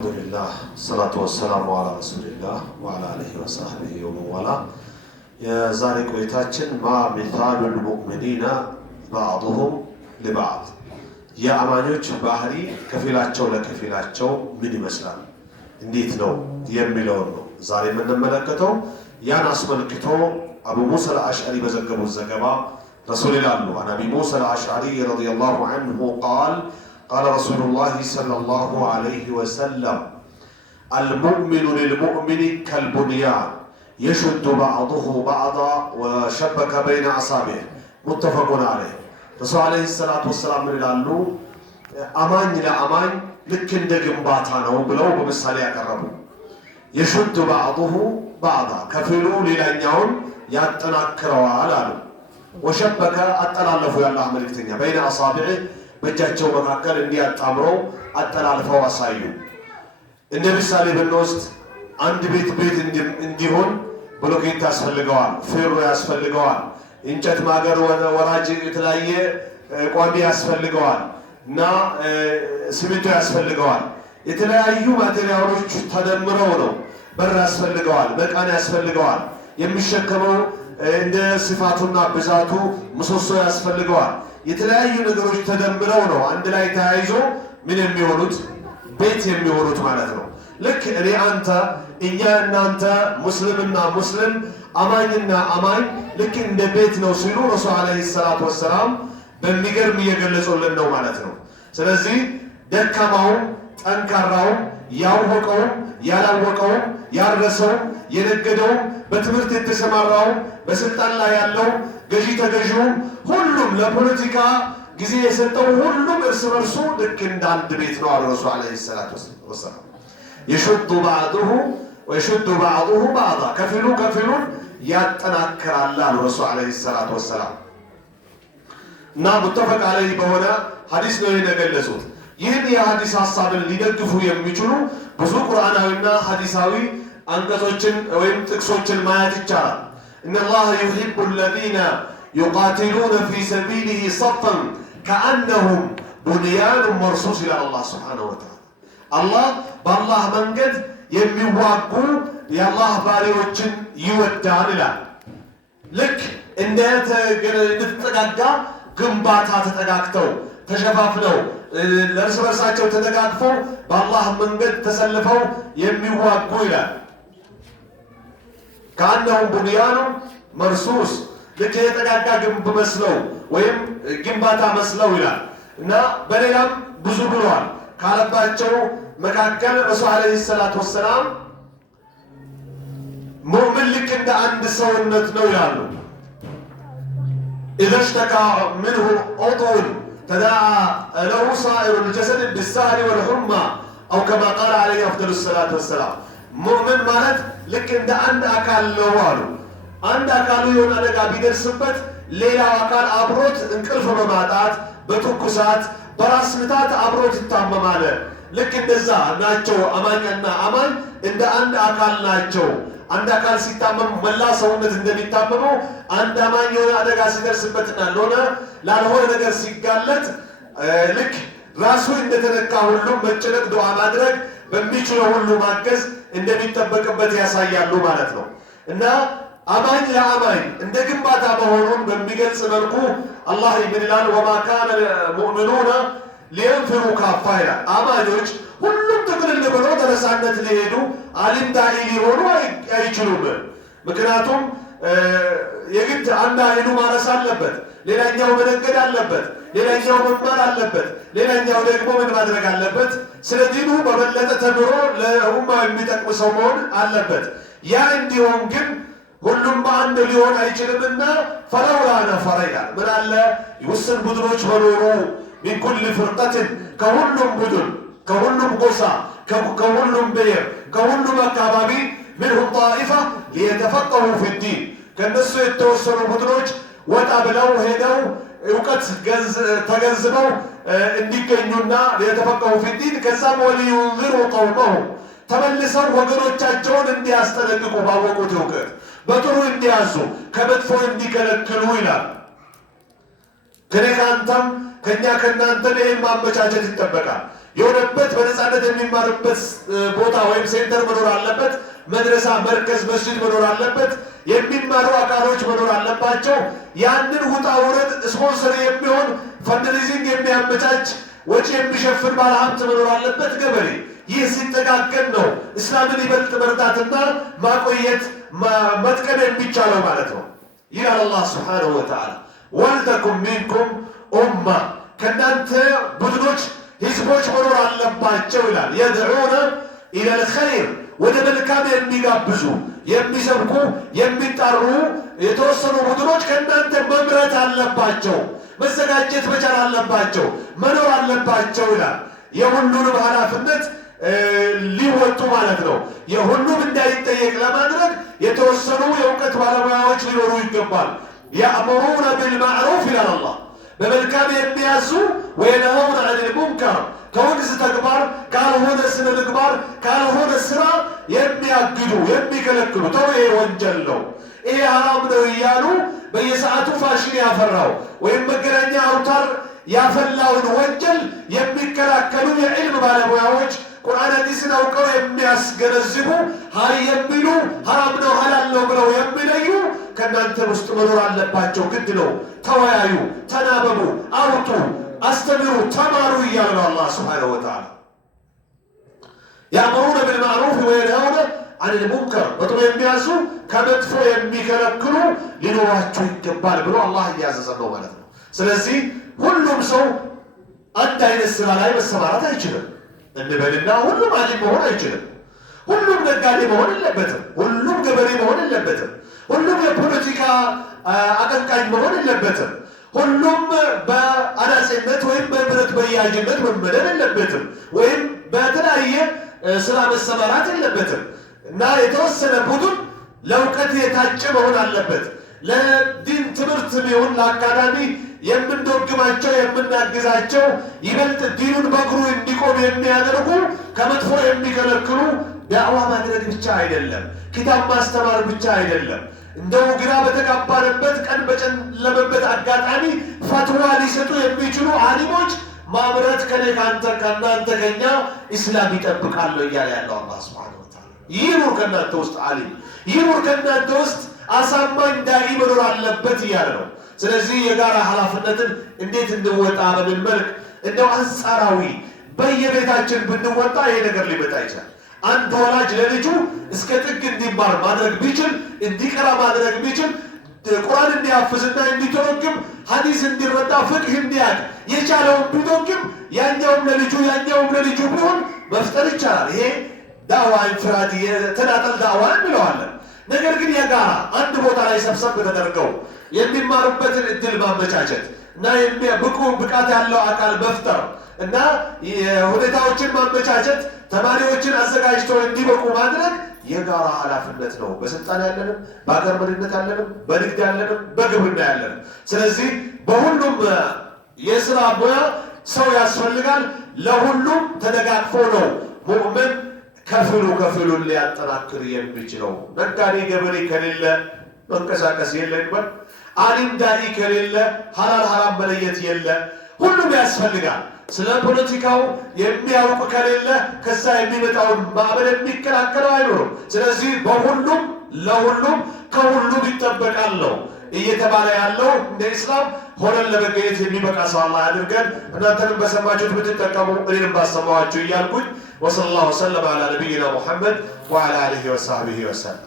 الحمد لله الصلاة والسلام على رسول الله وعلى آله وصحبه ومن والاه يا زارق ويتاچن ما مثال المؤمنين بعضهم لبعض يا አማኞች ባህሪ ከፊላቸው ለከፊላቸው ምን ይመስላል እንዴት ነው የሚለው ነው ዛሬ የምንመለከተው ያን አስመልክቶ አቡ ሙሳ አልአሽዓሪ በዘገቡት ዘገባ رسول الله عن أبي موسى الأشعري رضي الله عنه قال رسول الله صلى الله عليه وسلم المؤمن للمؤمن كالبنيان يشد بعضه بعضا وشبك بين أصابعه متفق عليه رسول عليه الصلاة والسلام من الله أمان إلى أمان لكن دقم باتانا وبلو بمثالي أقربه يشد بعضه بعضا كفلوا للأنيون يتنكروا على وشبك أتلالفوا يا الله ملكتنيا بين أصابعه በእጃቸው መካከል እንዲያጣምረው አጠላልፈው አሳዩ እንደ ምሳሌ ብንወስድ አንድ ቤት እንዲሆን ብሎኬት ያስፈልገዋል ፌሮ ያስፈልገዋል እንጨት ማገር ወራጅ የተለያየ ቋሚ ያስፈልገዋል እና ሲሚንቶ ያስፈልገዋል የተለያዩ ማቴሪያሎች ተደምረው ነው በር ያስፈልገዋል መቃን ያስፈልገዋል የሚሸከመው እንደ ስፋቱና ብዛቱ ምሰሶ ያስፈልገዋል የተለያዩ ነገሮች ተደምረው ነው አንድ ላይ ተያይዞ ምን የሚሆኑት ቤት የሚሆኑት ማለት ነው ልክ እኔ አንተ እኛ እናንተ ሙስሊምና ሙስሊም አማኝና አማኝ ልክ እንደ ቤት ነው ሲሉ ረሱል አለይሂ ሰላቱ ወሰለም በሚገርም እየገለጹልን ነው ማለት ነው ስለዚህ ደካማው ጠንካራው ያወቀው ያላወቀው ያረሰው የነገደው በትምህርት የተሰማራው በስልጣን ላይ ያለው ገዢ ተገዢው ሁሉም ለፖለቲካ ጊዜ የሰጠው ሁሉም እርስ በርሱ ልክ እንደ አንድ ቤት ነው አሉ ረሱል አለይሂ ሰላቱ ወሰለም يشد بعضه بعضا كفلون ያጠናክራል አሉ ረሱል አለይሂ ሰላቱ ወሰለም እና متفق عليه በሆነ ሐዲስ ነው የገለጹት ይህን የሐዲስ ሐሳብን ሊደግፉ የሚችሉ ብዙ ቁርአናዊና ሐዲሳዊ አንቀጾችን ወይም ጥቅሶችን ማየት ይቻላል إن الله يحب الذين يقاتلون في سبيله صفا كأنهم بنيان مرصوص إلى الله سبحانه وتعالى الله بالله منجد يميواقو يا الله باريوچن يودان لا لك እንደ ተጠጋጋ ግንባታ ተጠጋግተው ተሸፋፍነው ለርስ በርሳቸው ተደጋግፈው በአላህ መንገድ ተሰልፈው የሚዋጉ ይላል كأنهم بنيان مرصوص ልክ የተጠጋጋ ግንብ መስለው ወይም ግንባታ መስለው ይላል እና በሌላም ብዙ ብለዋል ካለባቸው መካከል ረሱል አለይሂ ሰላቱ ወሰለም ሙእሚን ልክ እንደ አንድ ሰውነት ነው ይላሉ إذا اشتكى منه عضو تداعى له سائر الجسد بالسهر والحمى أو كما قال عليه أفضل الصلاة والسلام ሙእሚን ማለት ልክ እንደ አንድ አካል ነው አሉ አንድ አካሉ የሆነ አደጋ ቢደርስበት ሌላው አካል አብሮት እንቅልፍ በማጣት በትኩሳት በራስ ምታት አብሮት ይታመማል ልክ እንደዛ ናቸው አማኝና አማኝ እንደ አንድ አካል ናቸው አንድ አካል ሲታመም መላ ሰውነት እንደሚታመመው አንድ አማኝ የሆነ አደጋ ሲደርስበትና ላልሆነ ነገር ሲጋለጥ ልክ ራሱ እንደተነካ ሁሉ መጨነቅ ዱዓ ማድረግ በሚችለው ሁሉ ማገዝ እንደሚጠበቅበት ያሳያሉ ማለት ነው እና አማኝ ለአማኝ እንደ ግንባታ መሆኑን በሚገልጽ መልኩ አላህ ይላል وما كان المؤمنون لينفروا كافة አማኞች ሁሉም ጥቅልል ብለው ተነሳነት ሊሄዱ አሊም ዳኢ ሊሆኑ አይችሉም ምክንያቱም የግድ አንድ አይኑ ማረስ አለበት ሌላኛው መነገድ አለበት ሌላኛው መማር አለበት ሌላኛው ደግሞ ምን ማድረግ አለበት ስለዚህ በበለጠ ተምሮ ለኡማ የሚጠቅም ሰው መሆን አለበት ያ እንዲሆን ግን ሁሉም በአንድ ሊሆን አይችልምና ፈለውላ ነፈረ ይላል ምን አለ ይወስን ቡድኖች በኖሩ من كل فرقة كሁሉም ቡድን كሁሉም ጎሳ كሁሉም ብሔር كሁሉም አካባቢ منهم طائفة ليتفقهوا في الدين ከነሱ የተወሰኑ ቡድኖች ወጣ ብለው ሄደው እውቀት ተገንዝበው እንዲገኙና ليتفقهوا في الدين ከዛም ولينذروا قومهم ተመልሰው ወገኖቻቸውን እንዲያስጠነቅቁ ባወቁት እውቀት በጥሩ እንዲያዙ ከመጥፎ እንዲከለክሉ ይላል ከነካንተም ከኛ ከናንተ ይሄን ማመቻቸት ይጠበቃል የሆነበት በነፃነት የሚማርበት ቦታ ወይም ሴንተር መኖር አለበት። መድረሳ፣ መርከዝ፣ መስጂድ መኖር አለበት። የሚማሩ አካሎች መኖር አለባቸው። ያንን ውጣ ውረድ ስፖንሰር የሚሆን ፈንድሬዚንግ የሚያመቻች ወጪ የሚሸፍን ባለሀብት መኖር አለበት። ገበሬ። ይህ ሲጠጋገን ነው እስላምን ይበልጥ መርዳትና ማቆየት መጥቀም የሚቻለው ማለት ነው። ይላል አላህ ሱብሓነሁ ወተዓላ ወልተኩም ሚንኩም ኡማ፣ ከእናንተ ቡድኖች ህዝቦች መኖር አለባቸው ይላል። የድዑነ ኢለል ኸይር፣ ወደ መልካም የሚጋብዙ የሚሰብኩ የሚጣሩ የተወሰኑ ቡድኖች ከእናንተ መምረት አለባቸው፣ መዘጋጀት መቻል አለባቸው፣ መኖር አለባቸው ይላል። የሁሉንም ኃላፊነት ሊወጡ ማለት ነው። የሁሉም እንዳይጠየቅ ለማድረግ የተወሰኑ የእውቀት ባለሙያዎች ሊኖሩ ይገባል። ያእሙሩነ ቢልማዕሩፍ ይላል አላህ፣ በመልካም የሚያዙ ወየንሀውነ ዐኒል ሙንከር፣ ከውግዝ ተግባር ካልሆነ ስነ ምግባር ካልሆነ ስራ የሚያግዱ የሚከለክሉ፣ ተው ይሄ ወንጀል ነው፣ ይሄ ሐራም ነው እያሉ በየሰዓቱ ፋሽን ያፈራው ወይም መገናኛ አውታር ያፈላውን ወንጀል የሚከላከሉ የዕልም ባለሙያዎች ቁርአን ሐዲስን አውቀው የሚያስገነዝቡ ሀይ የሚሉ ሐራም ነው ሐላል ነው ብለው የሚለዩ ከእናንተ ውስጥ መኖር አለባቸው። ግድ ነው። ተወያዩ፣ ተናበቡ፣ አውጡ፣ አስተምሩ፣ ተማሩ እያለ ነው አላህ ሱብሓነሁ ወተዓላ። ያእሙሩነ ቢልማዕሩፍ ወየንሀውነ ዐኒል ሙንከር፣ በጥሩ የሚያዙ ከመጥፎ የሚከለክሉ ሊኖራቸው ይገባል ብሎ አላህ እያዘዘን ነው ማለት ነው። ስለዚህ ሁሉም ሰው አንድ አይነት ስራ ላይ መሰማራት አይችልም እንበልና ሁሉም አሊም መሆን አይችልም። ሁሉም ነጋዴ መሆን የለበትም። ሁሉም ገበሬ መሆን የለበትም። ሁሉም የፖለቲካ አቀንቃኝ መሆን የለበትም። ሁሉም በአናጺነት ወይም በብረት በያጅነት መመደብ የለበትም። ወይም በተለያየ ስራ መሰማራት የለበትም እና የተወሰነ ቡድን ለእውቀት የታጨ መሆን አለበት። ለዲን ትምህርት ቢሆን ለአካዳሚ የምንዶግማቸው የምናግዛቸው ይበልጥ ዲኑን በእግሩ እንዲቆም የሚያደርጉ ከመጥፎ የሚከለክሉ ዳዕዋ ማድረግ ብቻ አይደለም፣ ኪታብ ማስተማር ብቻ አይደለም። እንደው ግራ በተጋባንበት ቀን በጨለመበት አጋጣሚ ፈትዋ ሊሰጡ የሚችሉ አሊሞች ማምረት ከኔ ካንተ ከናንተ ከኛ ኢስላም ይጠብቃለሁ እያለ ያለው አላህ ሱብሓነሁ ወተዓላ። ይኑር ከናንተ ውስጥ አሊም፣ ይኑር ከናንተ ውስጥ አሳማኝ ዳዒ መኖር አለበት እያለ ነው። ስለዚህ የጋራ ኃላፊነትን እንዴት እንወጣ በምን መልክ እንደው አንጻራዊ በየቤታችን ብንወጣ ይሄ ነገር ሊመጣ ይችላል። አንድ ወላጅ ለልጁ እስከ ጥግ እንዲማር ማድረግ ቢችል፣ እንዲቀራ ማድረግ ቢችል፣ ቁርአን እንዲያፍዝና እንዲተረጉም፣ ሐዲስ እንዲረዳ፣ ፍቅህ እንዲያድ የቻለውን ቢተረጉም ያኛውም ለልጁ ቢሆን መፍጠር ይቻላል። ይሄ ዳዕዋ ኢንፍራዲ የተናጠል ዳዕዋ እንለዋለን። ነገር ግን የጋራ አንድ ቦታ ላይ ሰብሰብ ተደርገው የሚማሩበትን እድል ማመቻቸት እና ብቁ ብቃት ያለው አካል መፍጠር እና ሁኔታዎችን ማመቻቸት፣ ተማሪዎችን አዘጋጅተው እንዲበቁ ማድረግ የጋራ ኃላፊነት ነው። በስልጣን ያለንም፣ በአገር መሪነት ያለንም፣ በንግድ ያለንም፣ በግብርና ያለንም። ስለዚህ በሁሉም የስራ ሙያ ሰው ያስፈልጋል። ለሁሉም ተደጋግፎ ነው ሙእምን ከፊሉን ሊያጠናክር የሚችለው። ነጋዴ ገበሬ ከሌለ መንቀሳቀስ የለ ይባል። አሊም ዳኢ ከሌለ ሐላል ሐራም መለየት የለ። ሁሉም ያስፈልጋል። ስለ ፖለቲካው የሚያውቅ ከሌለ ከዛ የሚመጣውን ማዕበል የሚከላከለው አይኖርም። ስለዚህ በሁሉም ለሁሉም ከሁሉም ይጠበቃል ነው እየተባለ ያለው። እንደ ኢስላም ሆነን ለመገኘት የሚበቃ ሰው አላህ ያድርገን። እናንተንም በሰማችሁት ብትጠቀሙ እኔንም ባሰማኋችሁ እያልኩኝ ወሰለላሁ ወሰለም ዐላ ነቢይና ሙሐመድ ወዐላ አሊሂ ወሰሕቢሂ ወሰለም።